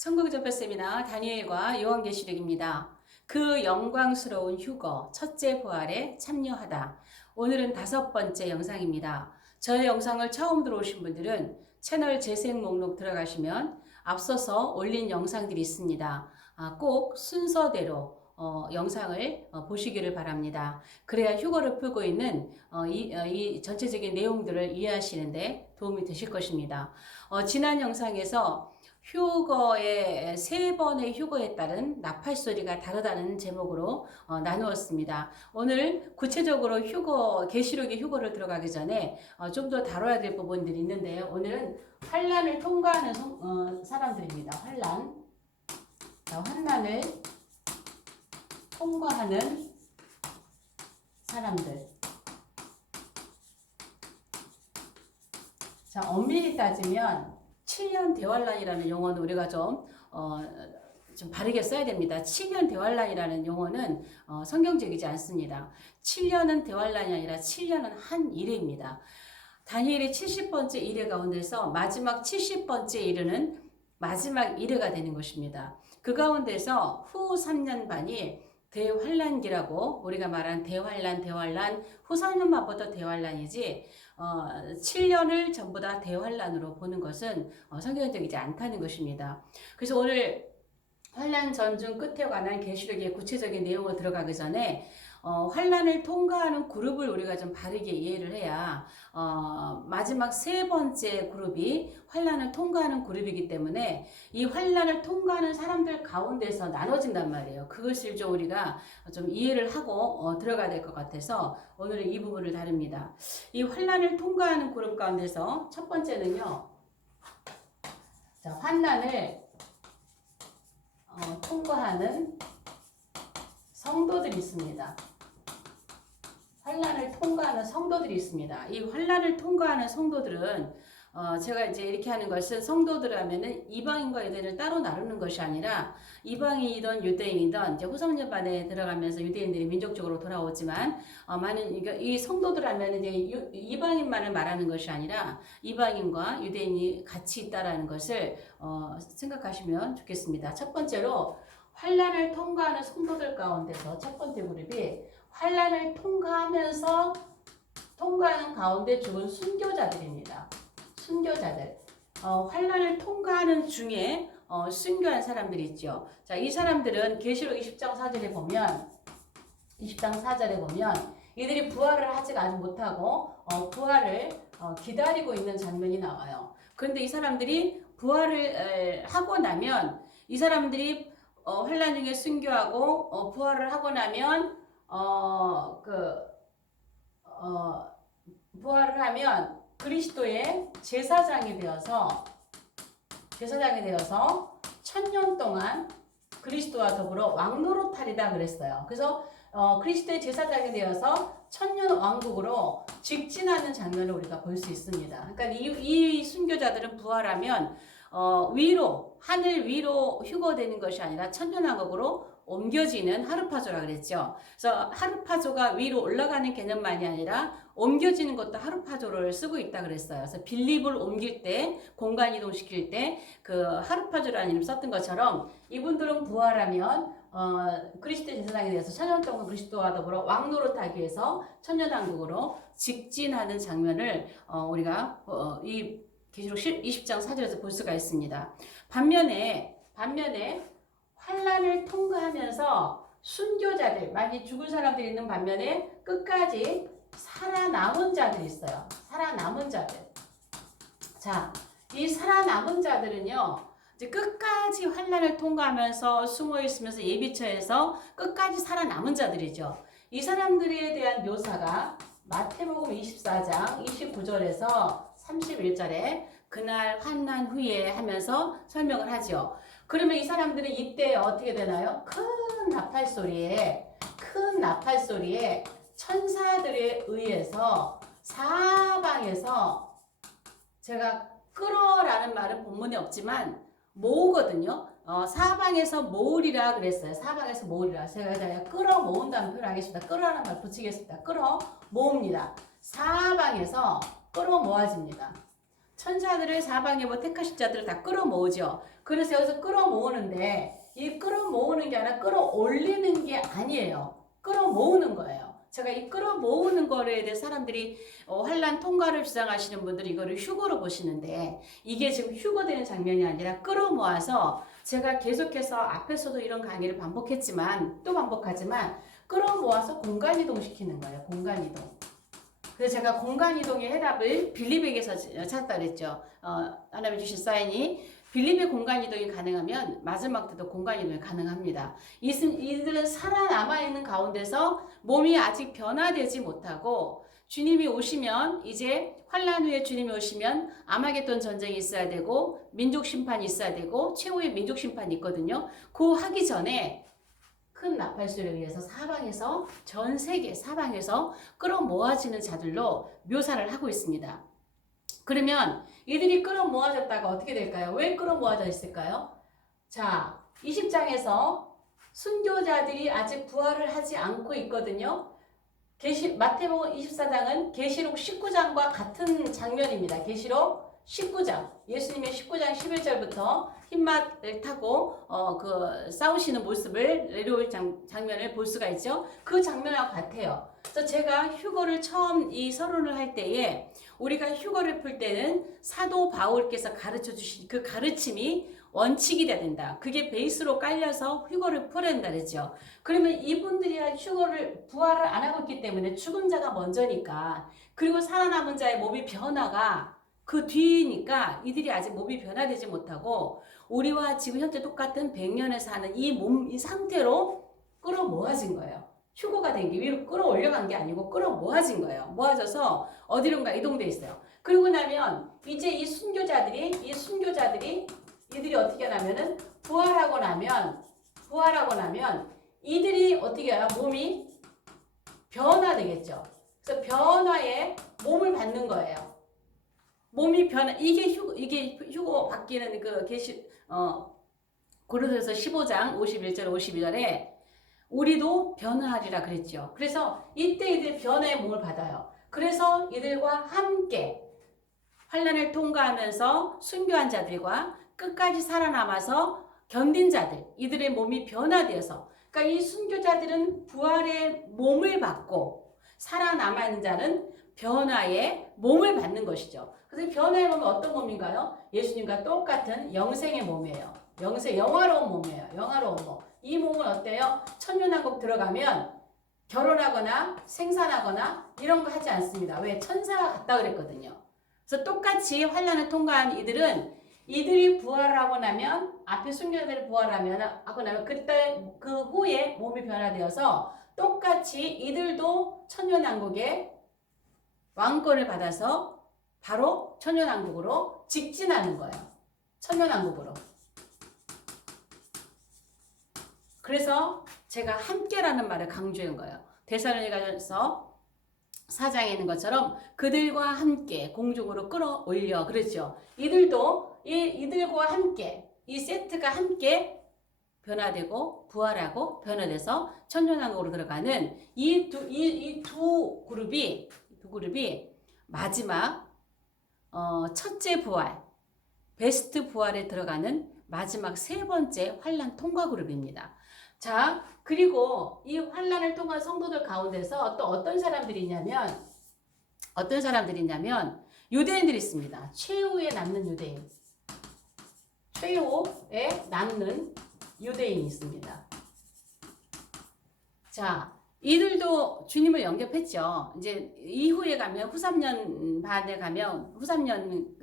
천국의 전표 세미나 다니엘과 요한계시록입니다. 그 영광스러운 휴거 첫째 부활에 참여하다. 오늘은 5번째 영상입니다. 저의 영상을 처음 들어오신 분들은 채널 재생 목록 들어가시면 앞서서 올린 영상들이 있습니다. 꼭 순서대로 영상을 보시기를 바랍니다. 그래야 휴거를 풀고 있는 이 전체적인 내용들을 이해하시는데 도움이 되실 것입니다. 지난 영상에서 휴거의 3번의 휴거에 따른 나팔소리가 다르다는 제목으로 나누었습니다. 오늘 구체적으로 계시록의 휴거를 들어가기 전에 좀 더 다뤄야 될 부분들이 있는데요. 오늘은 환난을 통과하는 사람들입니다. 환난을 통과하는 사람들. 자, 엄밀히 따지면 7년 대환란이라는 용어는 우리가 좀 바르게 써야 됩니다. 7년 대환란이라는 용어는 성경적이지 않습니다. 7년은 대환란이 아니라 7년은 한 일회입니다. 다니엘의 70번째 일회 가운데서 마지막 70번째 일회는 마지막 일회가 되는 것입니다. 그 가운데서 후 3년 반이 대환란기라고 우리가 말한 대환란, 후 3년 반부터 대환란이지 7년을 전부 다 대환란으로 보는 것은 성경적이지 않다는 것입니다. 그래서 오늘 환란 전중 끝에 관한 계시록의 구체적인 내용을 들어가기 전에 환란을 통과하는 그룹을 우리가 좀 바르게 이해를 해야 마지막 3번째 그룹이 환란을 통과하는 그룹이기 때문에 이 환란을 통과하는 사람들 가운데서 나눠진단 말이에요. 그것을 좀 우리가 좀 이해를 하고 들어가야 될 것 같아서 오늘은 이 부분을 다룹니다. 이 환란을 통과하는 그룹 가운데서 첫 번째는요. 자, 환난을 통과하는 성도들이 있습니다. 환난을 통과하는 성도들이 있습니다. 이 환난을 통과하는 성도들은 제가 이제 이렇게 하는 것은 성도들 하면은 이방인과 유대인을 따로 나누는 것이 아니라 이방인이든 유대인이든 이제 후삼년 반에 들어가면서 유대인들이 민족적으로 돌아오지만 많은 이 성도들 하면은 이제 이방인만을 말하는 것이 아니라 이방인과 유대인이 같이 있다라는 것을 생각하시면 좋겠습니다. 첫 번째로 환난을 통과하는 성도들 가운데서 첫 번째 그룹이 환난을 통과하는 가운데 죽은 순교자들입니다. 순교자들. 환난을 통과하는 중에 순교한 사람들이 있죠. 자, 이 사람들은 계시록 20장 4절에 보면 이들이 부활을 아직 못하고 부활을 기다리고 있는 장면이 나와요. 그런데 이 사람들이 부활을 하고 나면 이 사람들이 환난 중에 순교하고 부활을 하고 나면 부활을 하면 그리스도의 제사장이 되어서 1000년 동안 그리스도와 더불어 왕노릇하리다 그랬어요. 그래서 그리스도의 제사장이 되어서 1000년 왕국으로 직진하는 장면을 우리가 볼 수 있습니다. 그러니까 이 순교자들은 부활하면 하늘 위로 휴거되는 것이 아니라 천년왕국으로 옮겨지는 하르파조라 그랬죠. 그래서 하르파조가 위로 올라가는 개념만이 아니라 옮겨지는 것도 하르파조를 쓰고 있다 그랬어요. 그래서 빌립을 옮길 때, 공간 이동시킬 때 그 하르파조라는 이름 썼던 것처럼 이분들은 부활하면 그리스도의 제사장에 대해서 1000년 동안 그리스도와 더불어 왕노릇하기 위해서 천년왕국으로 직진하는 장면을 우리가 이 계시록 20장 4절에서 볼 수가 있습니다. 반면에 환난을 통과하면서 순교자들, 많이 죽은 사람들이 있는 반면에 끝까지 살아남은 자들이 있어요. 살아남은 자들. 자, 이 살아남은 자들은요, 이제 끝까지 환난을 통과하면서 숨어 있으면서 예비처에서 끝까지 살아남은 자들이죠. 이 사람들에 대한 묘사가 마태복음 24장 29절에서 31절에 그날 환난 후에 하면서 설명을 하죠. 그러면 이 사람들은 이때 어떻게 되나요? 큰 나팔 소리에 천사들에 의해서 사방에서 제가 끌어라는 말은 본문에 없지만 모으거든요. 사방에서 모으리라 그랬어요. 사방에서 모으리라. 제가 끌어 모은다는 표현을 하겠습니다. 끌어라는 말 붙이겠습니다. 끌어 모읍니다. 사방에서 끌어 모아집니다. 천사들을 사방에 뭐 택하신 자들을 다 끌어모으죠. 그래서 여기서 끌어모으는데 이 끌어모으는 게 아니라 끌어올리는 게 아니에요. 끌어모으는 거예요. 제가 이 끌어모으는 거에 대해 사람들이 환란 통과를 주장하시는 분들이 이거를 휴거로 보시는데 이게 지금 휴거되는 장면이 아니라 끌어모아서 제가 계속해서 앞에서도 이런 강의를 반복했지만 또 반복하지만 끌어모아서 공간이동시키는 거예요. 공간이동. 그래서 제가 공간이동의 해답을 빌립에게서 찾았다 그랬죠. 하나님이 주신 사인이 빌립의 공간이동이 가능하면 마지막 때도 공간이동이 가능합니다. 이들은 살아남아있는 가운데서 몸이 아직 변화되지 못하고 주님이 오시면 이제 환란 후에 주님이 오시면 아마겟돈 전쟁이 있어야 되고 민족 심판이 있어야 되고 최후의 민족 심판이 있거든요. 그 하기 전에 큰 나팔소리에 의해서 사방에서 전 세계 사방에서 끌어모아지는 자들로 묘사를 하고 있습니다. 그러면 이들이 끌어모아졌다가 어떻게 될까요? 왜 끌어모아져 있을까요? 자, 20장에서 순교자들이 아직 부활을 하지 않고 있거든요. 마태복음 24장은 계시록 19장과 같은 장면입니다. 계시록 19장, 예수님의 19장 11절부터 흰마를 타고 싸우시는 모습을 내려올 장면을 볼 수가 있죠. 그 장면하고 같아요. 그래서 제가 휴거를 처음 이 서론을 할 때에 우리가 휴거를 풀 때는 사도 바울께서 가르쳐 주신 그 가르침이 원칙이 돼야 된다. 그게 베이스로 깔려서 휴거를 풀어야 된다 그랬죠. 그러면 이분들이 휴거를 부활을 안 하고 있기 때문에 죽은 자가 먼저니까 그리고 살아남은 자의 몸이 변화가 그 뒤니까 이들이 아직 몸이 변화되지 못하고 우리와 지금 현재 똑같은 100년에 사는 이 몸, 이 상태로 끌어모아진 거예요. 휴거가 된 게 위로 끌어올려간 게 아니고 끌어모아진 거예요. 모아져서 어디론가 이동돼 있어요. 그리고 나면 이제 이 순교자들이 이들이 어떻게 하냐면은 부활하고 나면 이들이 어떻게 해요? 몸이 변화되겠죠. 그래서 변화에 몸을 받는 거예요. 몸이 변화, 이게 휴거 바뀌는 고린도전서 15장 51절 52절에 우리도 변화하리라 그랬죠. 그래서 이때 이들이 변화의 몸을 받아요. 그래서 이들과 함께 환난을 통과하면서 순교한 자들과 끝까지 살아남아서 견딘 자들, 이들의 몸이 변화되어서, 그러니까 이 순교자들은 부활의 몸을 받고 살아남아 있는 자는 변화의 몸을 받는 것이죠. 그래서 변화의 몸은 어떤 몸인가요? 예수님과 똑같은 영생의 몸이에요. 영화로운 몸이에요. 영화로운 몸. 이 몸은 어때요? 천년왕국 들어가면 결혼하거나 생산하거나 이런 거 하지 않습니다. 왜? 천사가 같다 그랬거든요. 그래서 똑같이 환난을 통과한 이들이 부활하고 나면 앞에 순교자들이 하고 나면 그때 그 후에 몸이 변화되어서 똑같이 이들도 천년왕국의 왕권을 받아서 바로 천년왕국으로 직진하는 거예요. 천년왕국으로. 그래서 제가 함께라는 말을 강조한 거예요. 데살로니가서 4장에 있는 것처럼 그들과 함께 공중으로 끌어올려 그랬죠. 이들과 함께 이 세트가 함께 변화되고 부활하고 변화돼서 천년왕국으로 들어가는 이 두 그룹이 마지막 첫째 부활, 베스트 부활에 들어가는 마지막 세 번째 환난 통과 그룹입니다. 자, 그리고 이 환난을 통한 성도들 가운데서 또 어떤 사람들이 있냐면 유대인들이 있습니다. 최후에 남는 유대인. 최후에 남는 유대인이 있습니다. 자, 이들도 주님을 영접했죠. 이제 이후에 가면 후삼년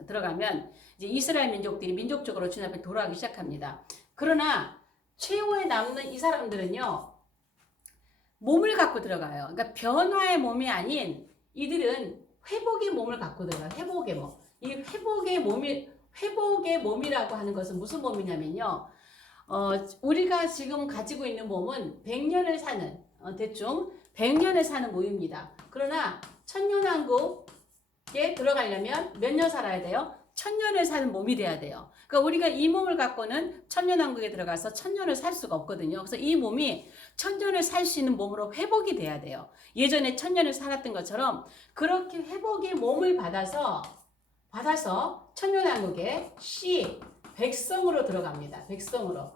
들어가면 이제 이스라엘 민족들이 민족적으로 주님 앞에 돌아가기 시작합니다. 그러나 최후에 남는 이 사람들은요, 몸을 갖고 들어가요. 그러니까 변화의 몸이 아닌 이들은 회복의 몸을 갖고 들어가요. 회복의 몸. 이 회복의 몸이라고 하는 것은 무슨 몸이냐면요. 우리가 지금 가지고 있는 몸은 100년을 사는, 대충 100년을 사는 몸입니다. 그러나 천년왕국에 들어가려면 몇 년 살아야 돼요? 1000년을 사는 몸이 돼야 돼요. 그러니까 우리가 이 몸을 갖고는 천년왕국에 들어가서 1000년을 살 수가 없거든요. 그래서 이 몸이 1000년을 살 수 있는 몸으로 회복이 돼야 돼요. 예전에 1000년을 살았던 것처럼 그렇게 회복의 몸을 받아서 받아서 천년왕국의 씨 백성으로 들어갑니다. 백성으로.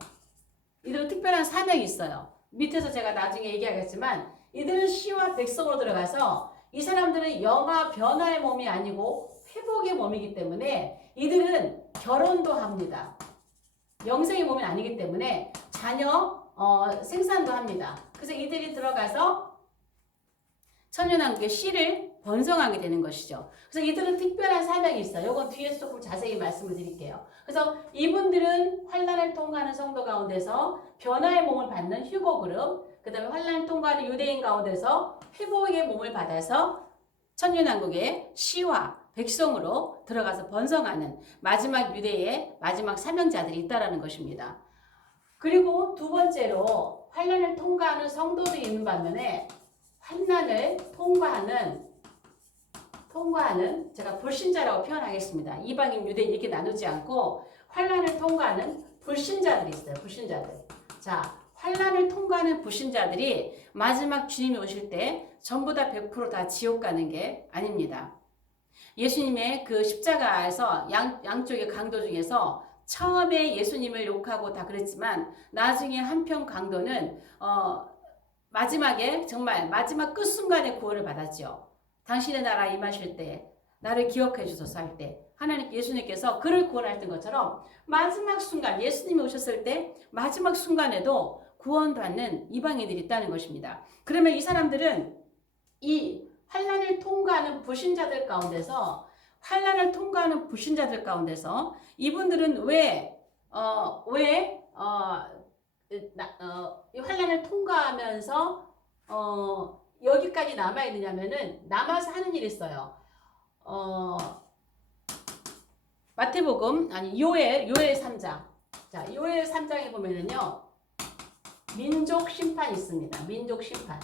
이들은 특별한 사명이 있어요. 밑에서 제가 나중에 얘기하겠지만 이들은 씨와 백성으로 들어가서 이 사람들은 영화 변화의 몸이 아니고 회복의 몸이기 때문에 이들은 결혼도 합니다. 영생의 몸이 아니기 때문에 자녀 생산도 합니다. 그래서 이들이 들어가서 천년왕국의 씨를 번성하게 되는 것이죠. 그래서 이들은 특별한 사명이 있어요. 이건 뒤에서 조금 자세히 말씀을 드릴게요. 그래서 이분들은 환난을 통과하는 성도 가운데서 변화의 몸을 받는 휴거 그룹, 그 다음에 환난을 통과하는 유대인 가운데서 회복의 몸을 받아서 천년왕국의 씨와 백성으로 들어가서 번성하는 마지막 유대의 마지막 사명자들이 있다라는 것입니다. 그리고 두 번째로 환난을 통과하는 성도들이 있는 반면에 환난을 통과하는 제가 불신자라고 표현하겠습니다. 이방인 유대인 이렇게 나누지 않고 환난을 통과하는 불신자들이 있어요. 불신자들. 자, 환난을 통과하는 불신자들이 마지막 주님이 오실 때 전부 다 100% 지옥 가는 게 아닙니다. 예수님의 그 십자가에서 양쪽의 강도 중에서 처음에 예수님을 욕하고 다 그랬지만 나중에 한편 강도는 마지막에 정말 마지막 끝순간에 구원을 받았죠. 당신의 나라 임하실 때 나를 기억해 주소서 할 때 하나님 예수님께서 그를 구원하셨던 것처럼 마지막 순간 예수님이 오셨을 때 마지막 순간에도 구원받는 이방인들이 있다는 것입니다. 그러면 이 사람들은 이 환난을 통과하는 불신자들 가운데서 이분들은 이 환난을 통과하면서 여기까지 남아 있느냐면은 남아서 하는 일이 있어요. 마태복음 요엘 3장. 자, 요엘 3장에 보면은요. 민족 심판이 있습니다. 민족 심판.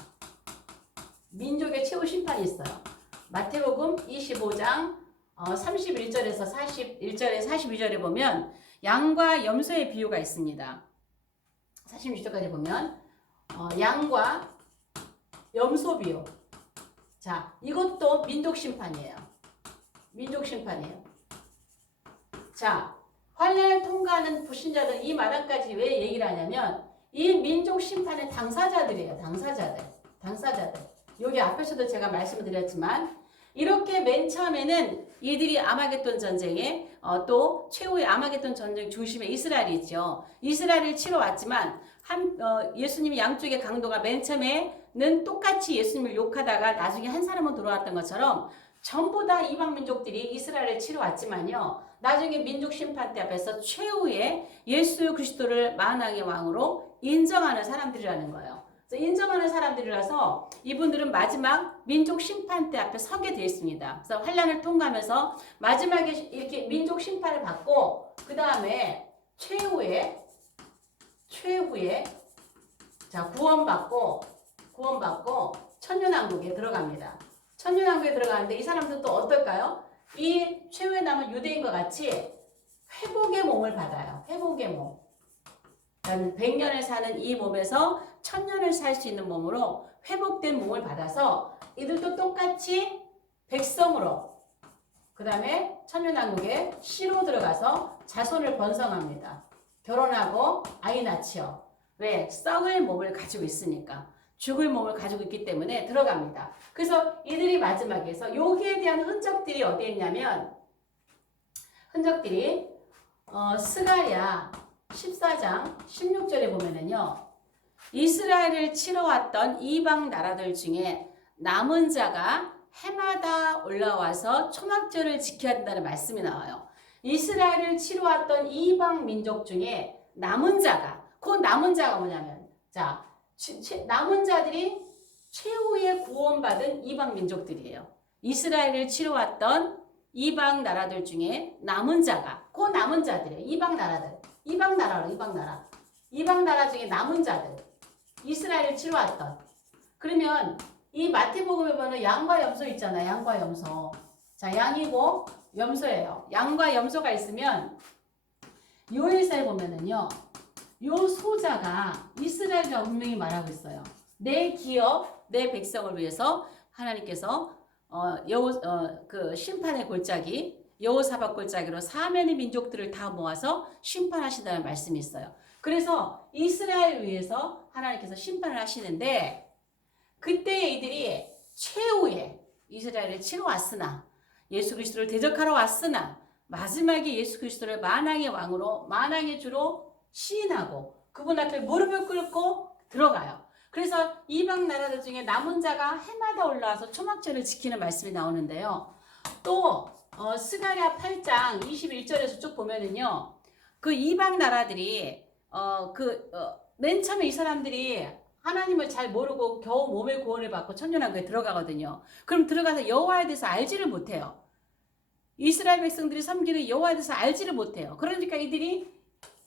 민족의 최후 심판이 있어요. 마태복음 25장 31절에서 41절에 42절에 보면 양과 염소의 비유가 있습니다. 46절까지 보면 양과 염소 비유. 자, 이것도 민족 심판이에요. 민족 심판이에요. 자, 환난을 통과하는 불신자들 이 마당까지 왜 얘기를 하냐면 이 민족 심판의 당사자들이에요. 당사자들. 여기 앞에서도 제가 말씀을 드렸지만 이렇게 맨 처음에는 이들이 아마겟돈 전쟁에 또 최후의 아마겟돈 전쟁 중심에 이스라엘이 있죠. 이스라엘을 치러 왔지만 예수님이 양쪽의 강도가 맨 처음에는 똑같이 예수님을 욕하다가 나중에 한 사람은 돌아왔던 것처럼 전부 다 이방 민족들이 이스라엘을 치러 왔지만요. 나중에 민족 심판대 앞에서 최후의 예수 그리스도를 만왕의 왕으로 인정하는 사람들이라는 거예요. 인정하는 사람들이라서 이분들은 마지막 민족 심판대 앞에 서게 되어 있습니다. 그래서 환난을 통과하면서 마지막에 이렇게 민족 심판을 받고 그 다음에 최후에 자 구원받고 천년왕국에 들어갑니다. 천년왕국에 들어가는데 이 사람들은 또 어떨까요? 이 최후에 남은 유대인과 같이 회복의 몸을 받아요. 회복의 몸. 100년을 사는 이 몸에서 1000년을 살 수 있는 몸으로 회복된 몸을 받아서 이들도 똑같이 백성으로 그 다음에 천년왕국에 씨로 들어가서 자손을 번성합니다. 결혼하고 아이 낳지요. 왜? 썩을 몸을 가지고 있으니까. 죽을 몸을 가지고 있기 때문에 들어갑니다. 그래서 이들이 마지막에서 여기에 대한 흔적들이 어디에 있냐면 흔적들이 스가랴 14장 16절에 보면은요. 이스라엘을 치러 왔던 이방 나라들 중에 남은 자가 해마다 올라와서 초막절을 지켜야 된다는 말씀이 나와요. 이스라엘을 치러 왔던 이방 민족 중에 남은 자가 그 남은 자가 뭐냐면 자 남은 자들이 최후의 구원받은 이방 민족들이에요. 이스라엘을 치러 왔던 이방 나라들 중에 남은 자가 그 남은 자들이에요. 이방 나라 중에 남은 자들 이스라엘을 치러 왔던 그러면 이 마태복음에 보면 양과 염소 있잖아요. 양과 염소. 자, 양이고 염소예요. 양과 염소가 있으면 요엘서에 보면은요. 요 소자가 이스라엘이라고 분명히 말하고 있어요. 내 기업, 내 백성을 위해서 하나님께서 그 심판의 골짜기 여호사밧 골짜기로 사면의 민족들을 다 모아서 심판하신다는 말씀이 있어요. 그래서 이스라엘 위해서 하나님께서 심판을 하시는데 그때 이들이 최후의 이스라엘을 치러 왔으나 예수 그리스도를 대적하러 왔으나 마지막에 예수 그리스도를 만왕의 왕으로 만왕의 주로 시인하고 그분 앞에 무릎을 꿇고 들어가요. 그래서 이방 나라들 중에 남은 자가 해마다 올라와서 초막절을 지키는 말씀이 나오는데요. 또 스가랴 8장 21절에서 쭉 보면은요. 그 이방 나라들이 맨 처음에 이 사람들이 하나님을 잘 모르고 겨우 몸의 구원을 받고 천년왕국에 들어가거든요. 그럼 들어가서 여호와에 대해서 알지를 못해요. 이스라엘 백성들이 섬기는 여호와에 대해서 알지를 못해요. 그러니까 이들이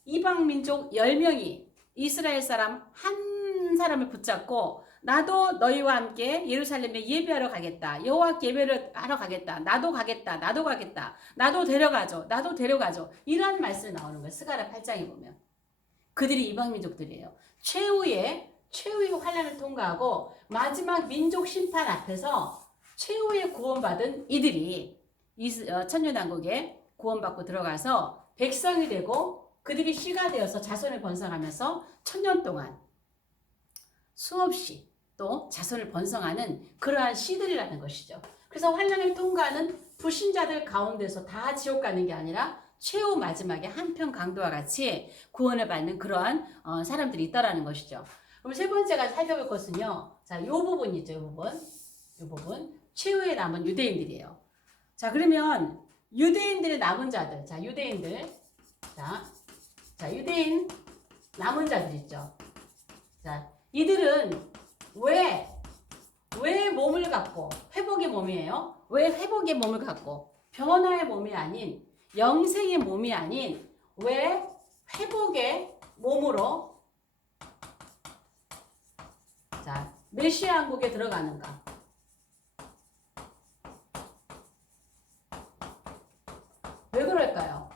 이방 민족 10명이 이스라엘 사람 한 사람을 붙잡고 나도 너희와 함께 예루살렘에 예배하러 가겠다. 여호와께 예배를 하러 가겠다. 나도 가겠다. 나도 가겠다. 나도 데려가죠. 나도 데려가죠. 이런 말씀이 나오는 거예요. 스가랴 8장에 보면. 그들이 이방 민족들이에요. 최후의 환난을 통과하고 마지막 민족 심판 앞에서 최후의 구원받은 이들이 천년왕국에 구원받고 들어가서 백성이 되고 그들이 씨가 되어서 자손을 번성하면서 천년 동안 수없이 또 자손을 번성하는 그러한 씨들이라는 것이죠. 그래서 환난을 통과하는 불신자들 가운데서 다 지옥 가는 게 아니라 최후 마지막에 한편 강도와 같이 구원을 받는 그러한 사람들이 있다라는 것이죠. 그럼 세 번째가 살펴볼 것은요. 자, 요 부분이죠. 요 부분. 최후에 남은 유대인들이에요. 자, 그러면 유대인들의 남은 자들. 자, 유대인들. 자, 유대인 남은 자들 있죠. 자, 이들은 왜 몸을 갖고 회복의 몸이에요? 왜 회복의 몸을 갖고 변화의 몸이 아닌 영생의 몸이 아닌 왜 회복의 몸으로 자, 메시아 왕국에 들어가는가? 왜 그럴까요?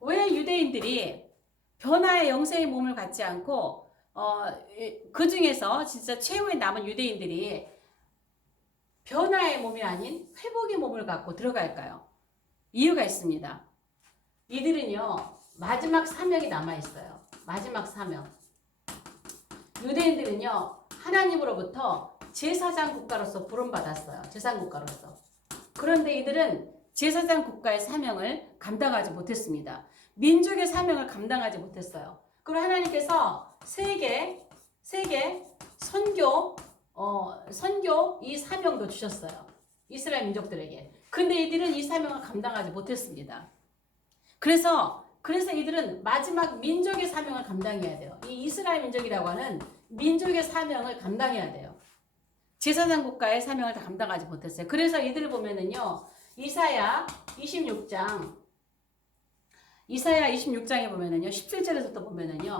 왜 유대인들이 변화의 영생의 몸을 갖지 않고 그 중에서 진짜 최후에 남은 유대인들이 변화의 몸이 아닌 회복의 몸을 갖고 들어갈까요? 이유가 있습니다. 이들은요, 마지막 사명이 남아있어요. 마지막 사명. 유대인들은요, 하나님으로부터 제사장 국가로서 부름받았어요. 제사장 국가로서. 그런데 이들은 제사장 국가의 사명을 감당하지 못했습니다. 민족의 사명을 감당하지 못했어요. 그리고 하나님께서 세계 선교 이 사명도 주셨어요. 이스라엘 민족들에게. 근데 이들은 이 사명을 감당하지 못했습니다. 그래서 이들은 마지막 민족의 사명을 감당해야 돼요. 이 이스라엘 민족이라고 하는 민족의 사명을 감당해야 돼요. 제사장 국가의 사명을 다 감당하지 못했어요. 그래서 이들을 보면은요. 이사야 26장에 보면은요. 17절에서 또 보면은요.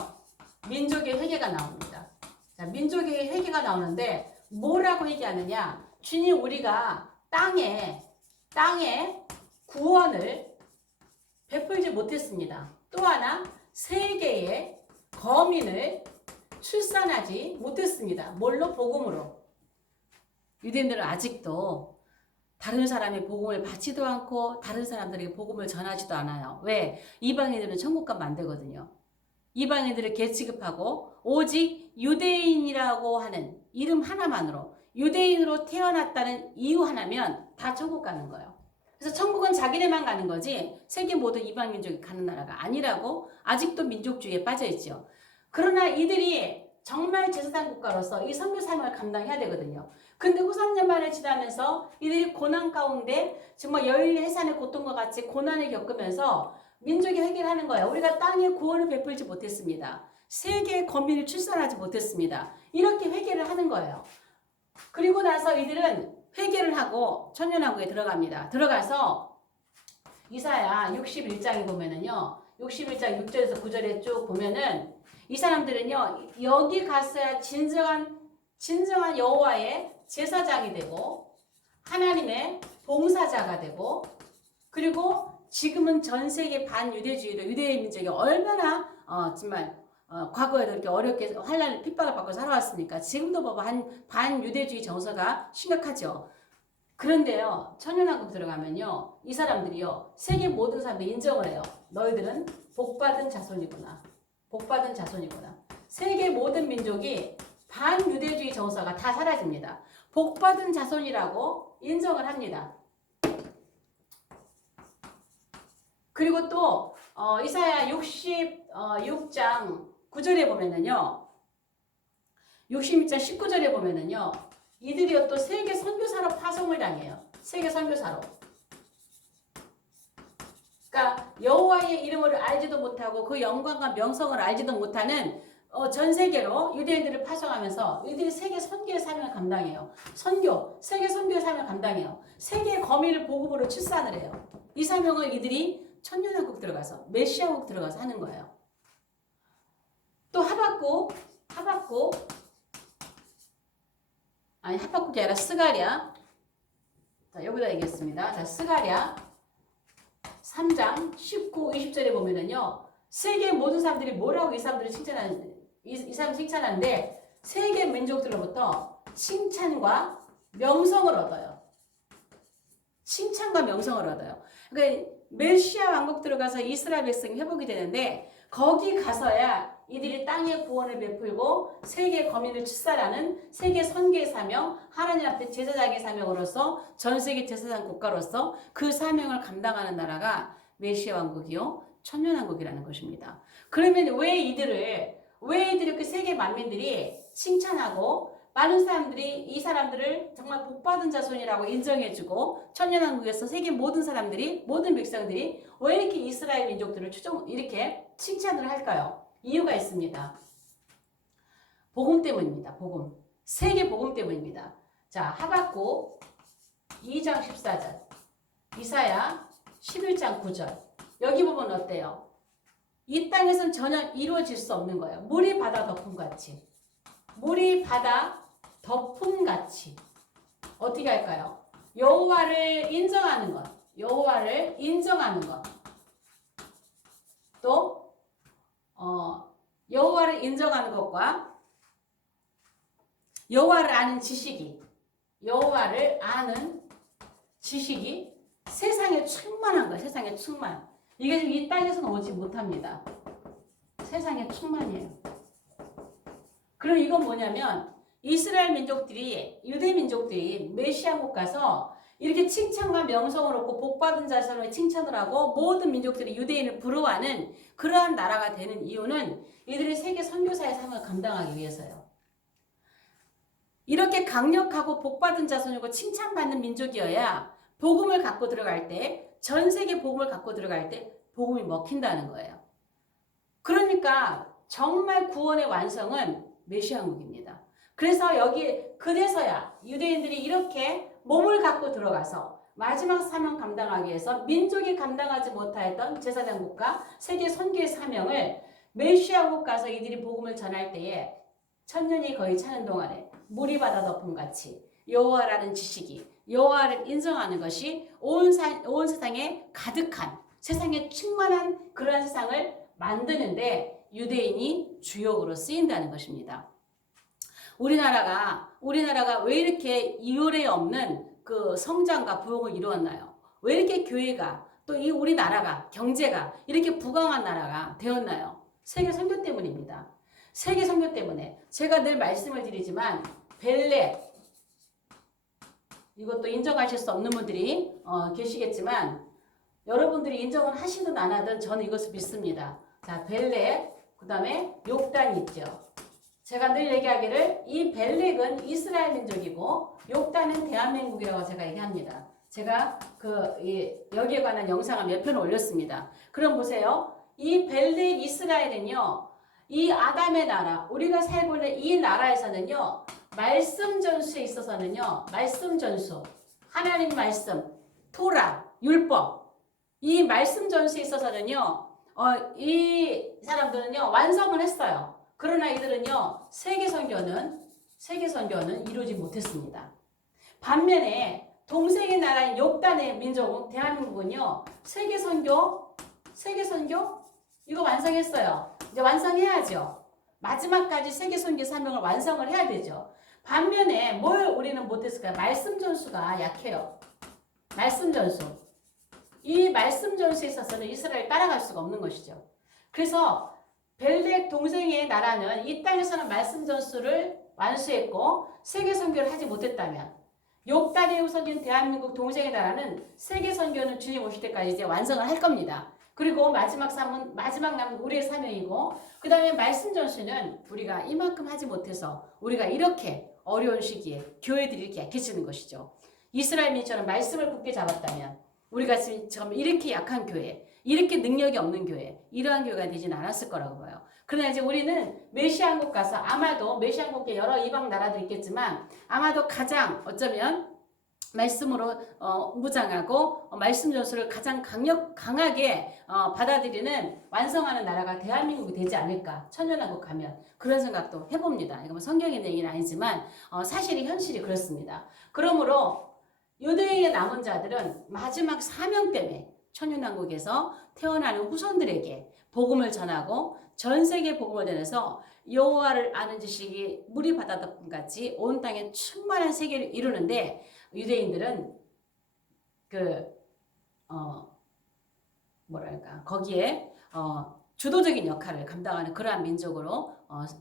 민족의 회개가 나옵니다. 자, 민족의 회개가 나오는데 뭐라고 회개하느냐? 주님 우리가 땅에 구원을 베풀지 못했습니다. 또 하나 세계의 거민을 출산하지 못했습니다. 뭘로? 복음으로. 유대인들은 아직도 다른 사람의 복음을 받지도 않고 다른 사람들에게 복음을 전하지도 않아요. 왜? 이방인들은 천국 가면 안 되거든요. 이방인들을 개취급하고 오직 유대인이라고 하는 이름 하나만으로 유대인으로 태어났다는 이유 하나면 다 천국 가는 거예요. 그래서 천국은 자기네만 가는 거지 세계 모든 이방 민족이 가는 나라가 아니라고 아직도 민족주의에 빠져 있죠. 그러나 이들이 정말 제사장 국가로서 이 선교 사명을 감당해야 되거든요. 근데 후 3년 만에 지나면서 이들이 고난 가운데 정말 여인의 해산의 고통과 같이 고난을 겪으면서 민족이 회개를 하는 거예요. 우리가 땅에 구원을 베풀지 못했습니다. 세계의 거민을 출산하지 못했습니다. 이렇게 회개를 하는 거예요. 그리고 나서 이들은 회개를 하고 천년왕국에 들어갑니다. 들어가서 이사야 61장에 보면은요. 61장 6절에서 9절에 쭉 보면은 이 사람들은요. 여기 갔어야 진정한 여호와의 제사장이 되고 하나님의 봉사자가 되고 그리고 지금은 전 세계 반유대주의로 유대인 민족이 얼마나 정말 과거에도 이렇게 어렵게 환난을 핍박을 받고 살아왔으니까 지금도 반유대주의 정서가 심각하죠. 그런데요, 천연왕국 들어가면요, 이 사람들이요, 세계 모든 사람들이 인정을 해요. 너희들은 복받은 자손이구나. 복받은 자손이구나. 세계 모든 민족이 반유대주의 정서가 다 사라집니다. 복받은 자손이라고 인정을 합니다. 그리고 또 이사야 66장 9절에 보면은요, 66장 19절에 보면은요, 이들이요 또 세계 선교사로 파송을 당해요. 세계 선교사로. 그러니까 여호와의 이름을 알지도 못하고 그 영광과 명성을 알지도 못하는 전 세계로 유대인들을 파송하면서 이들이 세계 선교의 사명을 감당해요. 세계 선교의 사명을 감당해요. 세계의 거민을 복음으로 출산을 해요. 이 사명을 이들이 천년왕국 들어가서 메시아국 들어가서 하는 거예요. 또 하박국이 아니라 스가랴. 자, 여기다 얘기했습니다. 자, 스가랴 3장 19, 20절에 보면은요, 세계 모든 사람들이 뭐라고 이 사람들을 이 사람 칭찬하는데, 세계 민족들로부터 칭찬과 명성을 얻어요. 칭찬과 명성을 얻어요. 그러니까 메시아 왕국 들어가서 이스라엘 백성이 회복이 되는데, 거기 가서야 이들이 땅의 구원을 베풀고 세계 거민을 출산하는 세계 선교의 사명, 하나님 앞에 제사장의 사명으로서 전 세계 제사장 국가로서 그 사명을 감당하는 나라가 메시아 왕국이요, 천년왕국이라는 것입니다. 그러면 왜 이들이 그 세계 만민들이 칭찬하고 많은 사람들이 이 사람들을 정말 복받은 자손이라고 인정해주고 천년왕국에서 세계 모든 사람들이, 모든 백성들이 왜 이렇게 이스라엘 민족들을 이렇게 칭찬을 할까요? 이유가 있습니다. 복음 때문입니다. 복음. 세계 복음 때문입니다. 자, 하박국 2장 14절, 이사야 11장 9절. 여기 보면 어때요? 이 땅에서는 전혀 이루어질 수 없는 거예요. 물이 바다 덮음같이. 물이 바다 덮음같이. 어떻게 할까요? 여호와를 인정하는 것. 여호와를 인정하는 것. 또 여호와를 인정하는 것과 여호와를 아는 지식이 세상에 충만한 거예요. 세상에 충만. 이게 이 땅에서는 오지 못합니다. 세상에 충만이에요. 그럼 이건 뭐냐면 이스라엘 민족들이, 유대 민족들이 메시아국 가서 이렇게 칭찬과 명성을 얻고 복받은 자손을 칭찬을 하고 모든 민족들이 유대인을 부러워하는 그러한 나라가 되는 이유는 이들이 세계 선교사의 삶을 감당하기 위해서요. 이렇게 강력하고 복받은 자손이고 칭찬받는 민족이어야 복음을 갖고 들어갈 때, 전 세계 복음을 갖고 들어갈 때 복음이 먹힌다는 거예요. 그러니까 정말 구원의 완성은 메시아국입니다. 그래서 그래서야 유대인들이 이렇게 몸을 갖고 들어가서 마지막 사명 감당하기 위해서 민족이 감당하지 못하였던 제사장 국가 세계 선교의 사명을 메시아국 가서 이들이 복음을 전할 때에 천년이 거의 차는 동안에 물이 바다 덮음같이 여호와라는 지식이, 여호와를 인정하는 것이 온 세상에 가득한, 세상에 충만한 그러한 세상을 만드는데 유대인이 주역으로 쓰인다는 것입니다. 우리나라가 왜 이렇게 이율에 없는 그 성장과 부흥을 이루었나요? 왜 이렇게 교회가, 또 이 우리나라가, 경제가 이렇게 부강한 나라가 되었나요? 세계 선교 때문입니다. 세계 선교 때문에. 제가 늘 말씀을 드리지만 벨렛, 이것도 인정하실 수 없는 분들이 계시겠지만 여러분들이 인정을 하시든 안 하든 저는 이것을 믿습니다. 자, 벨렛, 그 다음에 욕단이 있죠. 제가 늘 얘기하기를 이 벨렉은 이스라엘 민족이고 욕단은 대한민국이라고 제가 얘기합니다. 제가 여기에 관한 영상을 몇 편 올렸습니다. 그럼 보세요. 이 벨렉 이스라엘은요, 이 아담의 나라, 우리가 살고 있는 이 나라에서는요, 말씀 전수에 있어서는요, 말씀 전수, 하나님 말씀, 토라, 율법, 이 말씀 전수에 있어서는요, 이 사람들은요, 완성을 했어요. 그러나 이들은요, 세계 선교는 이루지 못했습니다. 반면에 동생의 나라인 욕단의 민족 대한민국은요, 세계 선교 이거 완성했어요. 이제 완성해야죠. 마지막까지 세계 선교 사명을 완성을 해야 되죠. 반면에 뭘 우리는 못했을까요? 말씀 전수가 약해요. 말씀 전수. 이 말씀 전수에 있어서는 이스라엘 따라갈 수가 없는 것이죠. 그래서 벨렉 동생의 나라는 이 땅에서는 말씀 전수를 완수했고 세계 선교를 하지 못했다면 욕다리 후손인 대한민국 동생의 나라는 세계 선교는 주님 오실 때까지 이제 완성을 할 겁니다. 그리고 마지막 남은 우리의 사명이고 그 다음에 말씀 전수는 우리가 이만큼 하지 못해서 우리가 이렇게 어려운 시기에 교회들이 이렇게 약해지는 것이죠. 이스라엘 민처럼 말씀을 굳게 잡았다면 우리가 지금 이렇게 약한 교회, 이렇게 능력이 없는 교회, 이러한 교회가 되진 않았을 거라고 봐요. 그러나 이제 우리는 메시아한국 가서 아마도 메시아한국에 여러 이방 나라도 있겠지만 아마도 가장 어쩌면 말씀으로 무장하고 말씀 전수를 가장 강하게 받아들이는 완성하는 나라가 대한민국이 되지 않을까. 천년왕국 가면 그런 생각도 해봅니다. 이거 뭐 성경의 얘기는 아니지만 사실이 현실이 그렇습니다. 그러므로 유대인의 남은 자들은 마지막 사명 때문에 천년왕국에서 태어나는 후손들에게 복음을 전하고 전 세계 복음을 전해서 여호와를 아는 지식이 물이 바다덮음 같이 온 땅에 충만한 세계를 이루는데 유대인들은 거기에 주도적인 역할을 감당하는 그러한 민족으로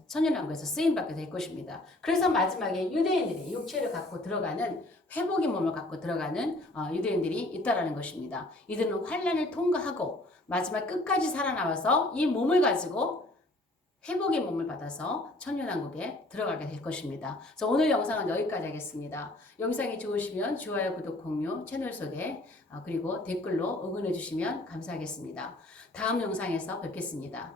천년왕국에서 쓰임받게 될 것입니다. 그래서 마지막에 유대인들이 육체를 갖고 들어가는 회복의 몸을 갖고 들어가는 유대인들이 있다라는 것입니다. 이들은 환난을 통과하고 마지막 끝까지 살아남아서 이 몸을 가지고 회복의 몸을 받아서 천년왕국에 들어가게 될 것입니다. 그래서 오늘 영상은 여기까지 하겠습니다. 영상이 좋으시면 좋아요, 구독, 공유, 채널 소개 그리고 댓글로 응원해 주시면 감사하겠습니다. 다음 영상에서 뵙겠습니다.